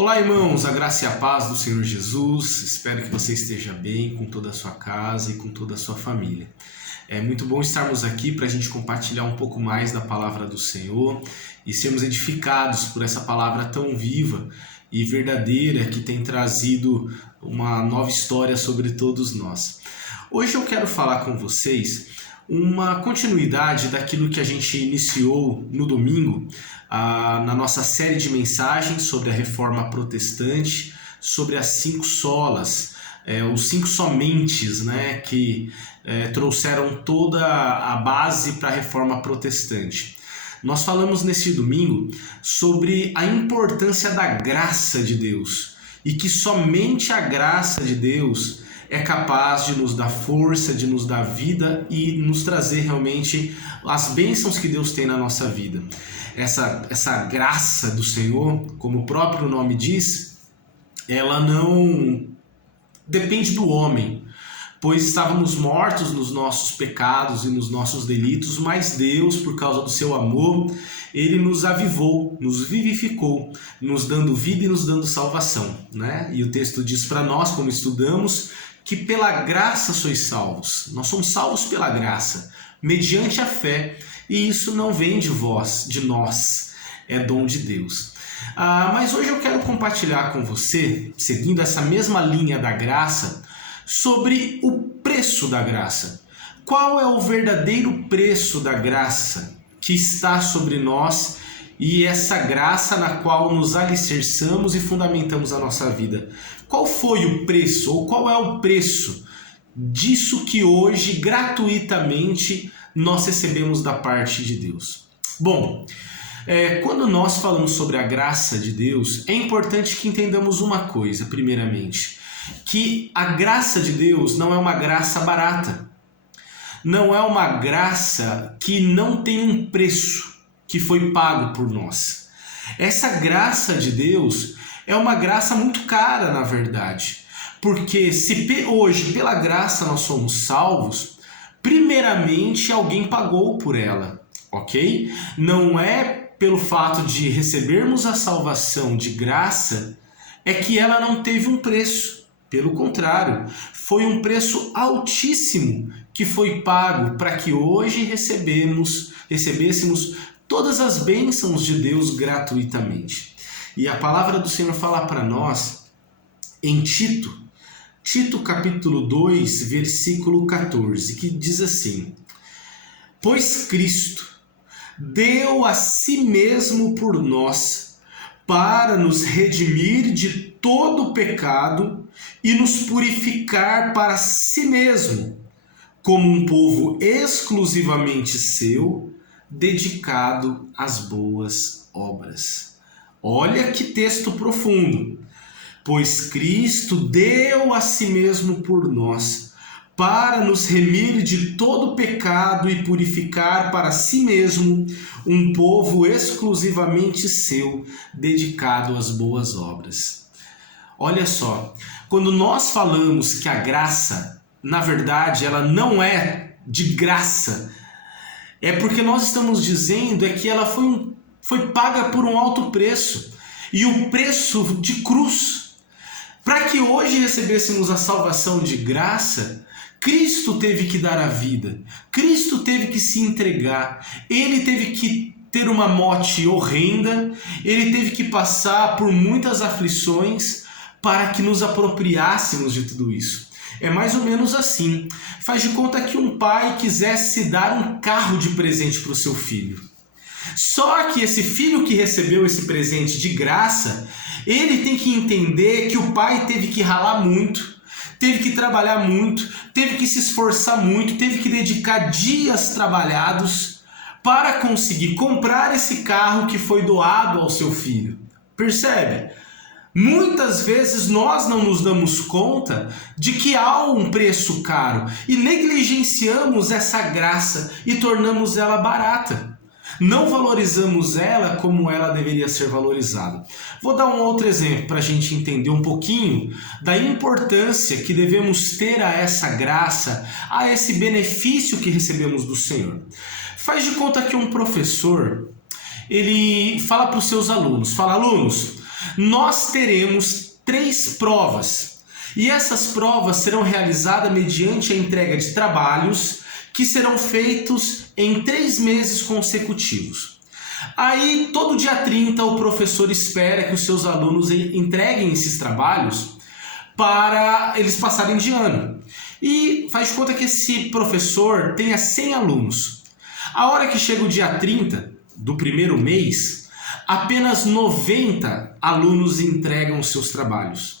Olá, irmãos, a graça e a paz do Senhor Jesus. Espero que você esteja bem com toda a sua casa e com toda a sua família. É muito bom estarmos aqui para a gente compartilhar um pouco mais da palavra do Senhor e sermos edificados por essa palavra tão viva e verdadeira que tem trazido uma nova história sobre todos nós. Hoje eu quero falar com vocês uma continuidade daquilo que a gente iniciou no domingo, na nossa série de mensagens sobre a Reforma Protestante, sobre as 5 solas, os 5 somentes, que trouxeram toda a base para a Reforma Protestante. Nós falamos nesse domingo sobre a importância da graça de Deus e que somente a graça de Deus é capaz de nos dar força, de nos dar vida e nos trazer realmente as bênçãos que Deus tem na nossa vida. Essa graça do Senhor, como o próprio nome diz, ela não depende do homem, pois estávamos mortos nos nossos pecados e nos nossos delitos, mas Deus, por causa do seu amor, Ele nos avivou, nos vivificou, nos dando vida e nos dando salvação, E o texto diz para nós, como estudamos, que pela graça sois salvos. Nós somos salvos pela graça, mediante a fé, e isso não vem de vós, de nós, é dom de Deus. Mas hoje eu quero compartilhar com você, seguindo essa mesma linha da graça, sobre o preço da graça. Qual é o verdadeiro preço da graça que está sobre nós e essa graça na qual nos alicerçamos e fundamentamos a nossa vida? Qual foi o preço, ou qual é o preço disso que hoje, gratuitamente, nós recebemos da parte de Deus? Bom, quando nós falamos sobre a graça de Deus, é importante que entendamos uma coisa, primeiramente, que a graça de Deus não é uma graça barata, não é uma graça que não tem um preço que foi pago por nós. Essa graça de Deus é uma graça muito cara, na verdade, porque se hoje pela graça nós somos salvos, primeiramente alguém pagou por ela, ok? Não é pelo fato de recebermos a salvação de graça, é que ela não teve um preço. Pelo contrário, foi um preço altíssimo que foi pago para que hoje recebêssemos todas as bênçãos de Deus gratuitamente. E a palavra do Senhor fala para nós em Tito capítulo 2, versículo 14, que diz assim: pois Cristo deu a si mesmo por nós, para nos redimir de todo o pecado e nos purificar para si mesmo, como um povo exclusivamente seu, dedicado às boas obras. Olha que texto profundo. Pois Cristo deu a si mesmo por nós, para nos remir de todo pecado e purificar para si mesmo um povo exclusivamente seu, dedicado às boas obras. Olha só, quando nós falamos que a graça, na verdade, ela não é de graça, é porque nós estamos dizendo que ela foi paga por um alto preço, e o preço de cruz. Para que hoje recebêssemos a salvação de graça, Cristo teve que dar a vida, Cristo teve que se entregar, Ele teve que ter uma morte horrenda, Ele teve que passar por muitas aflições para que nos apropriássemos de tudo isso. É mais ou menos assim. Faz de conta que um pai quisesse dar um carro de presente para o seu filho. Só que esse filho que recebeu esse presente de graça, ele tem que entender que o pai teve que ralar muito, teve que trabalhar muito, teve que se esforçar muito, teve que dedicar dias trabalhados para conseguir comprar esse carro que foi doado ao seu filho. Percebe? Muitas vezes nós não nos damos conta de que há um preço caro e negligenciamos essa graça e tornamos ela barata. Não valorizamos ela como ela deveria ser valorizada. Vou dar um outro exemplo para a gente entender um pouquinho da importância que devemos ter a essa graça, a esse benefício que recebemos do Senhor. Faz de conta que um professor, ele fala para os seus alunos, alunos, nós teremos 3 provas. E essas provas serão realizadas mediante a entrega de trabalhos que serão feitos em 3 meses consecutivos. Aí, todo dia 30, o professor espera que os seus alunos entreguem esses trabalhos para eles passarem de ano. E faz de conta que esse professor tenha 100 alunos. A hora que chega o dia 30 do primeiro mês, apenas 90 alunos entregam os seus trabalhos.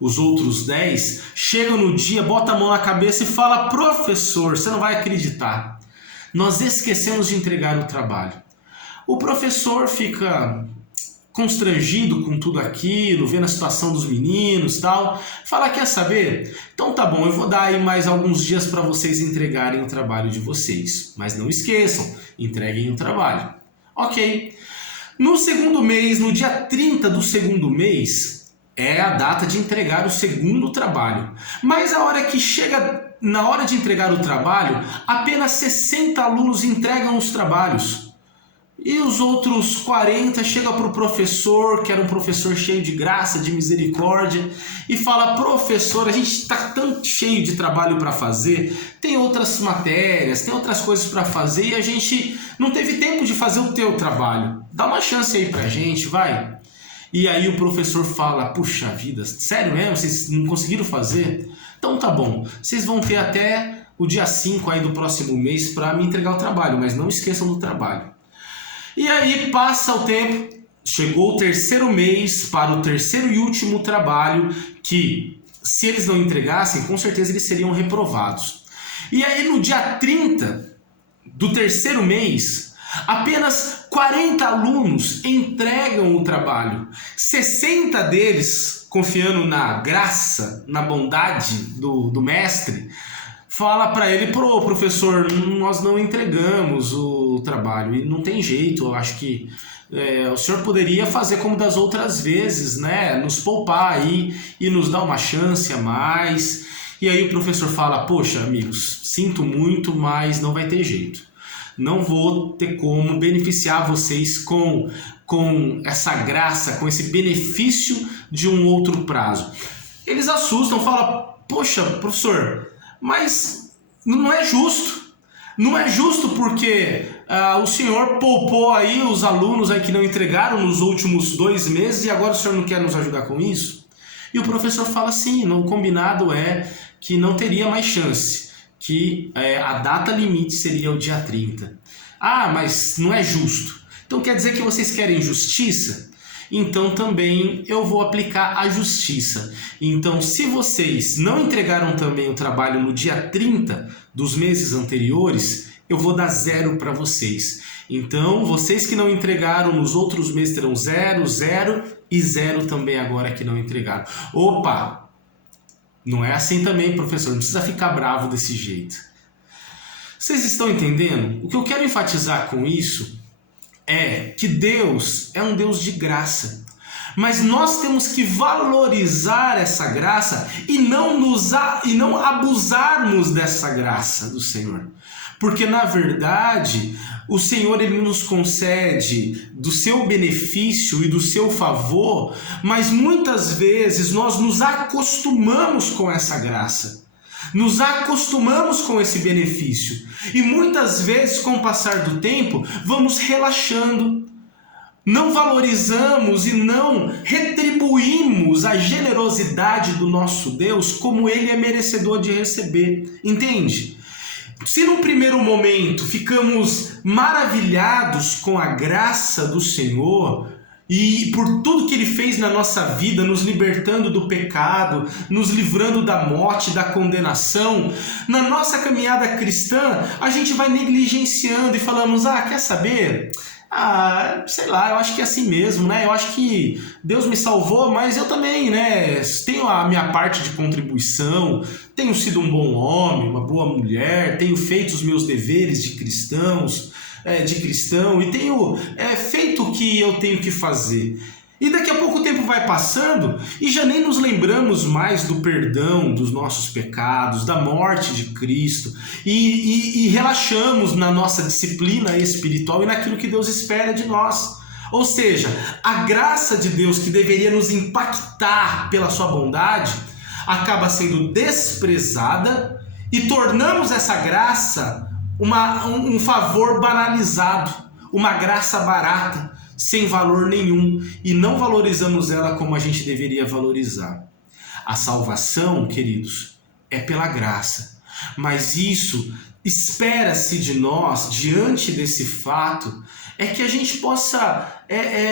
Os outros 10 chegam no dia, botam a mão na cabeça e falam: professor, você não vai acreditar, nós esquecemos de entregar o trabalho. O professor fica constrangido com tudo aquilo, vendo a situação dos meninos e tal, fala: quer saber? Então tá bom, eu vou dar aí mais alguns dias para vocês entregarem o trabalho de vocês. Mas não esqueçam, entreguem o trabalho. Ok. No segundo mês, no dia 30 do segundo mês, é a data de entregar o segundo trabalho. Mas a hora que chega na hora de entregar o trabalho, apenas 60 alunos entregam os trabalhos. E os outros 40 chegam para o professor, que era um professor cheio de graça, de misericórdia, e fala: professor, a gente está tão cheio de trabalho para fazer, tem outras matérias, tem outras coisas para fazer e a gente não teve tempo de fazer o teu trabalho. Dá uma chance aí para a gente, vai. E aí o professor fala: puxa vida, sério mesmo? Vocês não conseguiram fazer? Então tá bom, vocês vão ter até o dia 5 aí do próximo mês para me entregar o trabalho, mas não esqueçam do trabalho. E aí passa o tempo, chegou o terceiro mês para o terceiro e último trabalho, que se eles não entregassem, com certeza eles seriam reprovados. E aí no dia 30 do terceiro mês, apenas 40 alunos entregam o trabalho. 60 deles, confiando na graça, na bondade do mestre, fala para ele: professor, nós não entregamos o trabalho e não tem jeito, eu acho que o senhor poderia fazer como das outras vezes, né? Nos poupar aí e nos dar uma chance a mais. E aí o professor fala: poxa, amigos, sinto muito, mas não vai ter jeito. Não vou ter como beneficiar vocês com essa graça, com esse benefício de um outro prazo. Eles assustam, falam: poxa, professor, mas não é justo. Não é justo porque o senhor poupou aí os alunos aí que não entregaram nos últimos 2 meses e agora o senhor não quer nos ajudar com isso? E o professor fala: sim, o combinado é que não teria mais chance, que a data limite seria o dia 30. Ah, mas não é justo. Então quer dizer que vocês querem justiça? Então também eu vou aplicar a justiça. Então, se vocês não entregaram também o trabalho no dia 30 dos meses anteriores, eu vou dar 0 para vocês. Então, vocês que não entregaram nos outros meses terão 0, 0 e 0 também agora que não entregaram. Opa! Não é assim também, professor. Não precisa ficar bravo desse jeito. Vocês estão entendendo? O que eu quero enfatizar com isso é que Deus é um Deus de graça, mas nós temos que valorizar essa graça e não abusarmos dessa graça do Senhor, porque na verdade o Senhor ele nos concede do seu benefício e do seu favor, mas muitas vezes nós nos acostumamos com essa graça. Nos acostumamos com esse benefício e muitas vezes, com o passar do tempo, vamos relaxando, não valorizamos e não retribuímos a generosidade do nosso Deus como Ele é merecedor de receber, entende? Se no primeiro momento ficamos maravilhados com a graça do Senhor, e por tudo que Ele fez na nossa vida, nos libertando do pecado, nos livrando da morte, da condenação, na nossa caminhada cristã, a gente vai negligenciando e falamos: quer saber? Sei lá, eu acho que é assim mesmo, né? Eu acho que Deus me salvou, mas eu também, né? Tenho a minha parte de contribuição, tenho sido um bom homem, uma boa mulher, tenho feito os meus deveres de cristão e tenho feito o que eu tenho que fazer. E daqui a pouco o tempo vai passando e já nem nos lembramos mais do perdão dos nossos pecados, da morte de Cristo e relaxamos na nossa disciplina espiritual e naquilo que Deus espera de nós. Ou seja, a graça de Deus que deveria nos impactar pela sua bondade acaba sendo desprezada e tornamos essa graça um favor banalizado, uma graça barata, sem valor nenhum, e não valorizamos ela como a gente deveria valorizar. A salvação, queridos, é pela graça, mas isso espera-se de nós, diante desse fato, é que a gente possa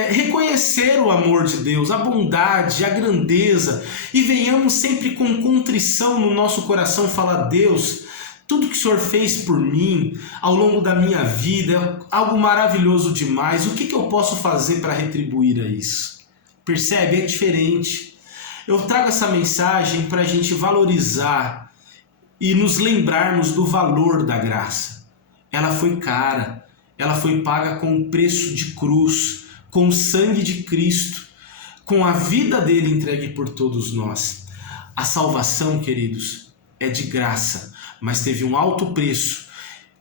reconhecer o amor de Deus, a bondade, a grandeza, e venhamos sempre com contrição no nosso coração falar: Deus, tudo que o Senhor fez por mim ao longo da minha vida é algo maravilhoso demais. O que eu posso fazer para retribuir a isso? Percebe? É diferente. Eu trago essa mensagem para a gente valorizar e nos lembrarmos do valor da graça. Ela foi cara, ela foi paga com o preço de cruz, com o sangue de Cristo, com a vida dele entregue por todos nós. A salvação, queridos, é de graça, mas teve um alto preço.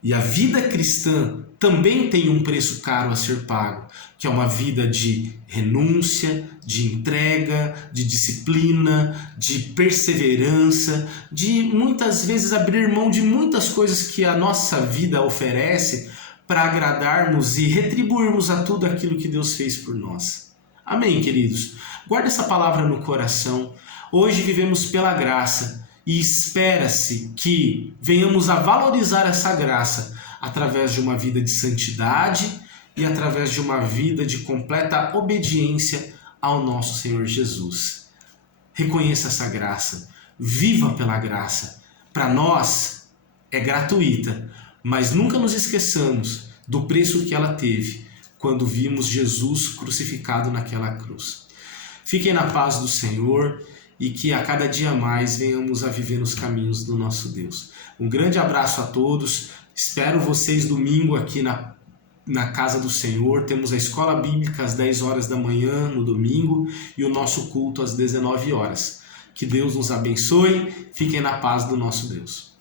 E a vida cristã também tem um preço caro a ser pago, que é uma vida de renúncia, de entrega, de disciplina, de perseverança, de muitas vezes abrir mão de muitas coisas que a nossa vida oferece para agradarmos e retribuirmos a tudo aquilo que Deus fez por nós. Amém, queridos? Guarda essa palavra no coração. Hoje vivemos pela graça. E espera-se que venhamos a valorizar essa graça através de uma vida de santidade e através de uma vida de completa obediência ao nosso Senhor Jesus. Reconheça essa graça, viva pela graça. Para nós é gratuita, mas nunca nos esqueçamos do preço que ela teve quando vimos Jesus crucificado naquela cruz. Fiquem na paz do Senhor e que a cada dia mais venhamos a viver nos caminhos do nosso Deus. Um grande abraço a todos, espero vocês domingo aqui na casa do Senhor. Temos a escola bíblica às 10 horas da manhã no domingo e o nosso culto às 19 horas. Que Deus nos abençoe, fiquem na paz do nosso Deus.